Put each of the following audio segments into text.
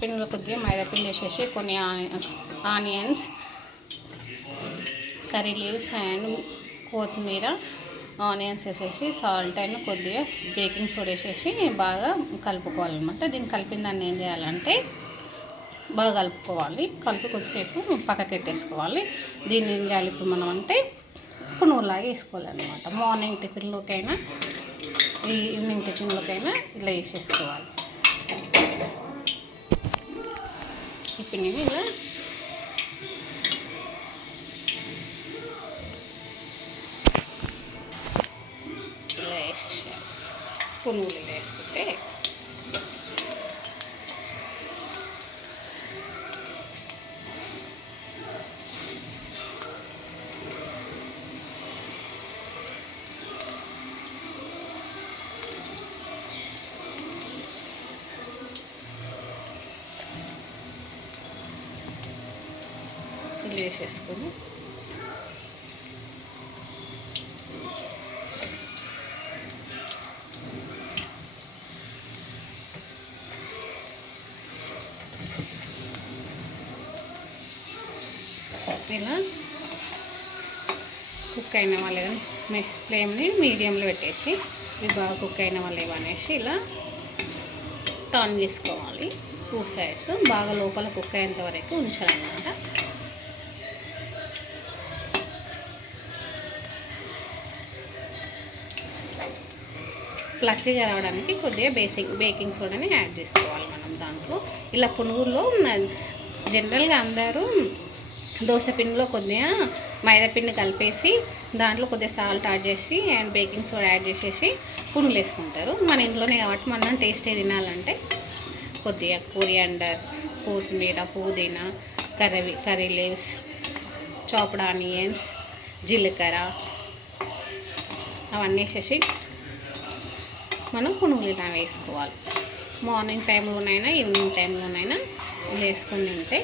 పిండిలో కొద్దిగా మైదాపిండి వేసేసి కొన్ని ఆనియన్స్ కర్రీ లీవ్స్ అండ్ కొత్తిమీర ఆనియన్స్ వేసేసి సాల్ట్ అండ్ కొద్దిగా బేకింగ్ సోడా వేసేసి బాగా కలుపుకోవాలన్నమాట. దీన్ని కలిపిన దాన్ని ఏం చేయాలంటే బాగా కలుపుకోవాలి. కలిపి కొద్దిసేపు పక్కకి పెట్టేసుకోవాలి దీన్ని ఏం చేయాలి ఇప్పుడు మనం అంటే పునుగులాగా వేసుకోవాలన్నమాట. మార్నింగ్ టిఫిన్లోకైనా ఈవినింగ్ టిఫిన్లోకైనా ఇలా వేసేసుకోవాలి. ఈ పిండిని ఇలా ఇలా వేసేసేయాలి పునుగులు ఇలా వేసుకుంటే వేసేసుకొని ఇలా కుక్ అయిన వాళ్ళు కానీ ఫ్లేమ్ని మీడియంలో పెట్టేసి ఇది బాగా కుక్ అయిన వాళ్ళు ఇవనేసి ఇలా టర్న్ చేసుకోవాలి. టూ సైడ్స్ బాగా లోపల కుక్ అయ్యేంత వరకు ఉంచాలన్నమాట. ఫ్లఫీగా రావడానికి కొద్దిగా బేసింగ్ బేకింగ్ సోడాని యాడ్ చేసుకోవాలి మనం దాంట్లో. ఇలా పునుగుల్లో జనరల్గా అందరూ దోశ పిండిలో కొద్దిగా మైదా పిండి కలిపేసి దాంట్లో కొద్దిగా సాల్ట్ యాడ్ చేసి అండ్ బేకింగ్ సోడా యాడ్ చేసేసి పునులు వేసుకుంటారు మన ఇంట్లోనే కాబట్టి మనం టేస్టీ తినాలంటే కొద్దిగా కొరియాండర్ కొత్తిమీర పుదీనా curry curry leaves chopped onions జీలకర్ర అవన్నీ వేసేసి మనం పునుగులు ఇలా వేసుకోవాలి. మార్నింగ్ టైంలోనైనా ఈవినింగ్ టైంలోనైనా ఇలా వేసుకొని తింటే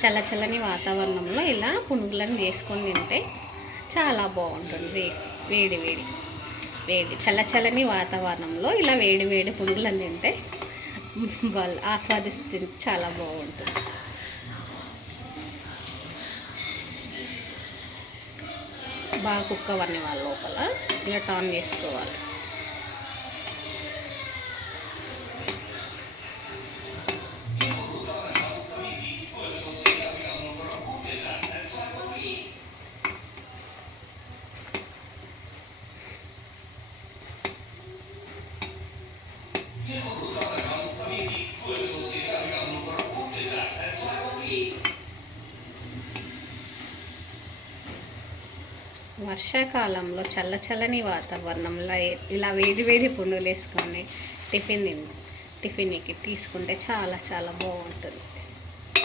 చల్ల చల్లని వాతావరణంలో ఇలా పునుగులను వేసుకొని తింటే చాలా బాగుంటుంది. వే వేడి వేడి వేడి చల్ల చల్లని వాతావరణంలో ఇలా వేడి వేడి పునుగులను తింటే వాళ్ళు ఆస్వాదిస్తే చాలా బాగుంటుంది. బాగా కుక్క అవన్నీ వాళ్ళ లోపల ఇలా టర్న్ చేసుకోవాలి. వర్షాకాలంలో చల్ల చల్లని వాతావరణంలో ఇలా వేడి వేడి పుండులు వేసుకొని టిఫిన్ టిఫిన్కి తీసుకుంటే చాలా చాలా బాగుంటుంది.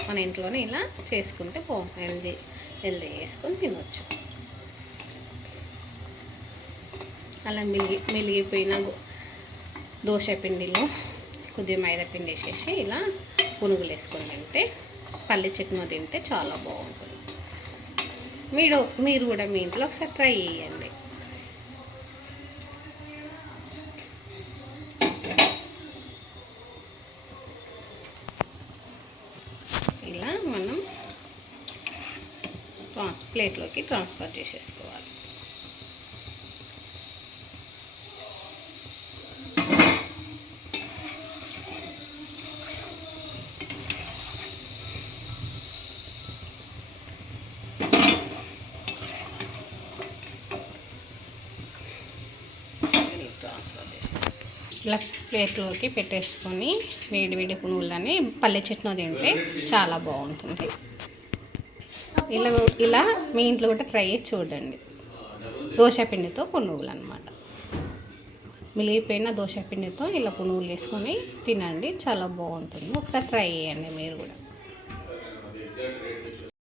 మన ఇంట్లోనే ఇలా చేసుకుంటే బాగుంటుంది హెల్దీ హెల్దీ చేసుకొని తినవచ్చు అలా మిలిగి మిలిగిపోయిన దోశ పిండిలో కొద్దిగా మైదా పిండి వేసేసి ఇలా పునుగులు వేసుకొని తింటే పల్లి చట్నీ తింటే చాలా బాగుంటుంది. మీరు మీరు కూడా మీ ఇంట్లో ఒకసారి ట్రై చేయండి. ఇలా మనం ట్రాన్స్ ప్లేట్లోకి ట్రాన్స్ఫర్ చేసేసుకోవాలి. ఇలా ఇలా ప్లేట్లోకి పెట్టేసుకొని వేడి వేడి పునుగులని పల్లె చట్నీ తింటే చాలా బాగుంటుంది. ఇలా ఇలా మీ ఇంట్లో కూడా ట్రై చేసి చూడండి. దోశ పిండితో పునుగులు అనమాట మిలిగిపోయిన దోశ పిండితో ఇలా పునుగులు వేసుకొని తినండి చాలా బాగుంటుంది. ఒకసారి ట్రై చేయండి మీరు కూడా.